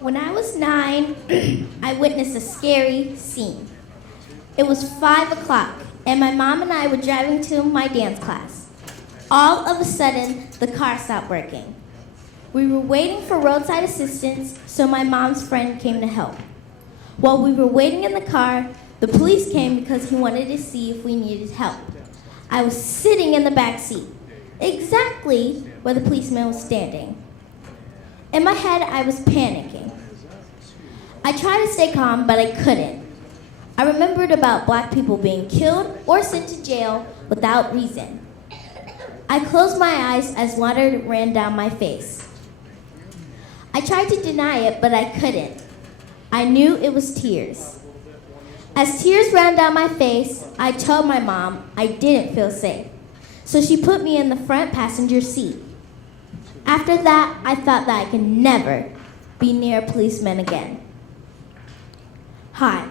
When I was 9, I witnessed a scary scene. It was 5 o'clock, and my mom and I were driving to my dance class. All of a sudden, the car stopped working. We were waiting for roadside assistance, so my mom's friend came to help. While we were waiting in the car, the police came because he wanted to see if we needed help. I was sitting in the back seat, exactly where the policeman was standing. In my head, I was panicking. I tried to stay calm, but I couldn't. I remembered about black people being killed or sent to jail without reason. I closed my eyes as water ran down my face. I tried to deny it, but I couldn't. I knew it was tears. As tears ran down my face, I told my mom I didn't feel safe, so she put me in the front passenger seat. After that, I thought that I could never be near a policeman again. Hi,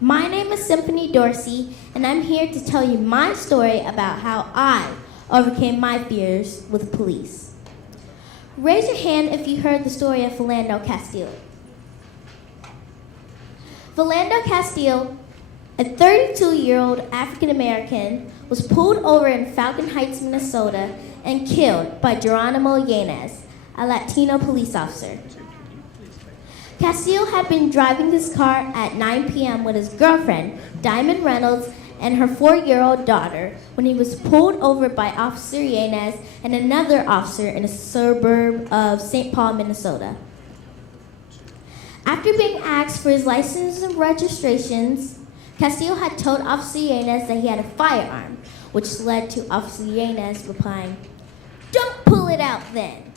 my name is Symphony Dorsey, and I'm here to tell you my story about how I overcame my fears with police. Raise your hand if you heard the story of Philando Castile. Philando Castile, a 32-year-old African-American, was pulled over in Falcon Heights, Minnesota, and killed by Geronimo Yanez, a Latino police officer. Castile had been driving his car at 9 p.m. with his girlfriend, Diamond Reynolds, and her 4-year-old daughter when he was pulled over by Officer Yanez and another officer in a suburb of St. Paul, Minnesota. After being asked for his license and registrations, Castile had told Officer Yanez that he had a firearm, which led to Officer Yanez replying, "Don't pull it out then."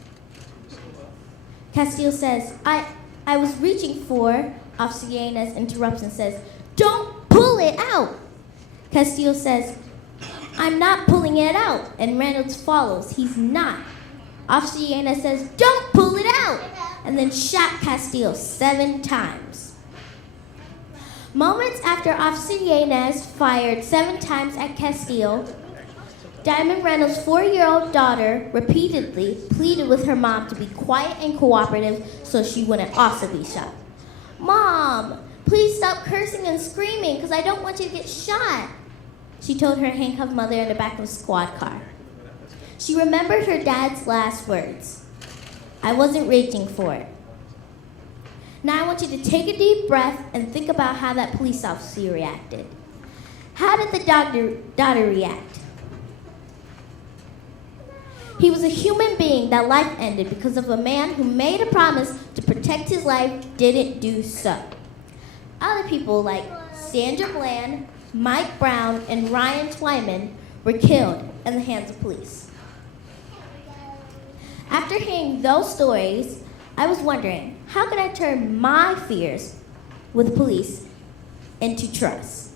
Castile says, I was reaching for," Officer Yanez interrupts and says, "Don't pull it out." Castile says, "I'm not pulling it out," and Reynolds follows. He's not. Officer Yanez says, "Don't pull it out," and then shot Castile 7 times. Moments after Officer Yanez fired 7 times at Castile, Diamond Reynolds' 4-year-old daughter repeatedly pleaded with her mom to be quiet and cooperative so she wouldn't also be shot. "Mom, please stop cursing and screaming because I don't want you to get shot," she told her handcuffed mother in the back of a squad car. She remembered her dad's last words, "I wasn't reaching for it." Now I want you to take a deep breath and think about how that police officer reacted. How did the daughter react? He was a human being that life ended because of a man who made a promise to protect his life didn't do so. Other people like Sandra Bland, Mike Brown, and Ryan Twyman were killed in the hands of police. After hearing those stories, I was wondering, how could I turn my fears with police into trust?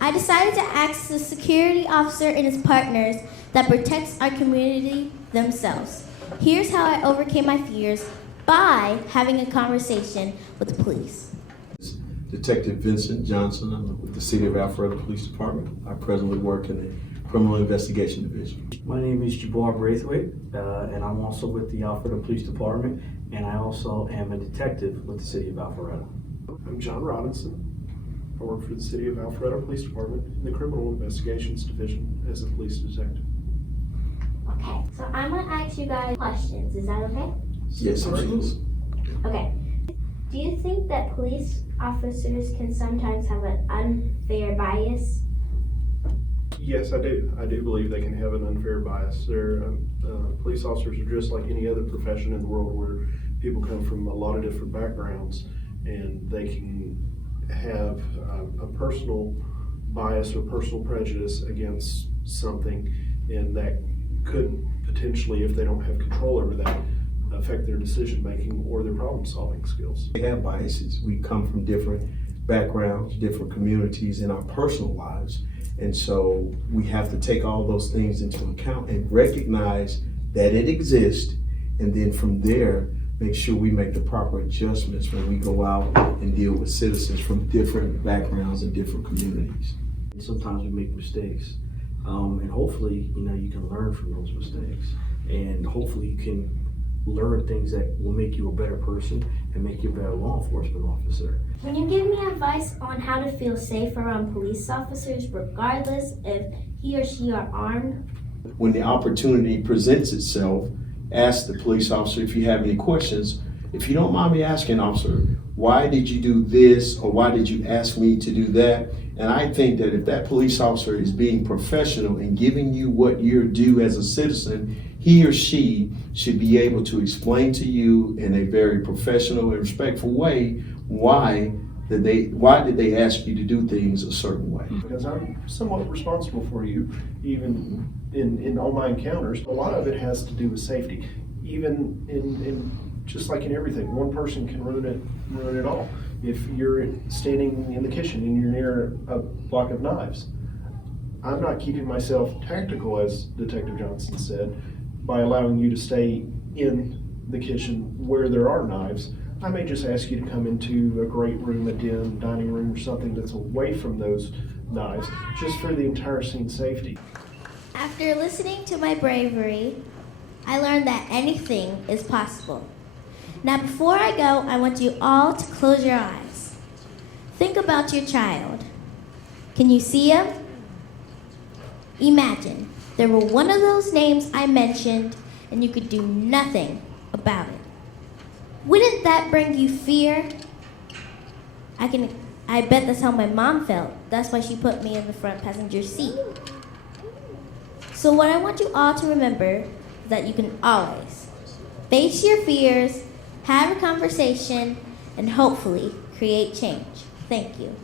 I decided to ask the security officer and his partners that protects our community themselves. Here's how I overcame my fears by having a conversation with the police. Detective Vincent Johnson. I'm with the City of Alpharetta Police Department. I presently work in the Criminal Investigation Division. My name is Jabbar Braithwaite, and I'm also with the Alpharetta Police Department, and I also am a detective with the City of Alpharetta. I'm John Robinson. I work for the City of Alpharetta Police Department in the Criminal Investigations Division as a police detective. Okay, so I'm gonna ask you guys questions. Is that okay? Yes, absolutely. Okay. Do you think that police officers can sometimes have an unfair bias? Yes, I do. I do believe they can have an unfair bias. Police officers are just like any other profession in the world where people come from a lot of different backgrounds, and they can have a personal bias or personal prejudice against something, and that could potentially, if they don't have control over that, affect their decision making or their problem solving skills. We have biases. We come from different backgrounds, different communities in our personal lives. And so we have to take all those things into account and recognize that it exists, and then from there, make sure we make the proper adjustments when we go out and deal with citizens from different backgrounds and different communities. Sometimes we make mistakes, and hopefully, you can learn from those mistakes, and hopefully you can learn things that will make you a better person and make you a better law enforcement officer. Can you give me advice on how to feel safe around police officers regardless if he or she are armed? When the opportunity presents itself, ask the police officer if you have any questions. If you don't mind me asking, officer, why did you do this, or why did you ask me to do that? And I think that if that police officer is being professional and giving you what you're due as a citizen, he or she should be able to explain to you in a very professional and respectful way why did they ask you to do things a certain way. Because I'm somewhat responsible for you, even in all my encounters. A lot of it has to do with safety. Even in just like in everything, one person can ruin it all. If you're standing in the kitchen and you're near a block of knives, I'm not keeping myself tactical, as Detective Johnson said, by allowing you to stay in the kitchen where there are knives. I may just ask you to come into a great room, a den, dining room, or something that's away from those knives, just for the entire scene safety. After listening to my bravery, I learned that anything is possible. Now before I go, I want you all to close your eyes. Think about your child. Can you see him? Imagine they were one of those names I mentioned and you could do nothing about it. Wouldn't that bring you fear? I bet that's how my mom felt. That's why she put me in the front passenger seat. So what I want you all to remember is that you can always face your fears, have a conversation, and hopefully create change. Thank you.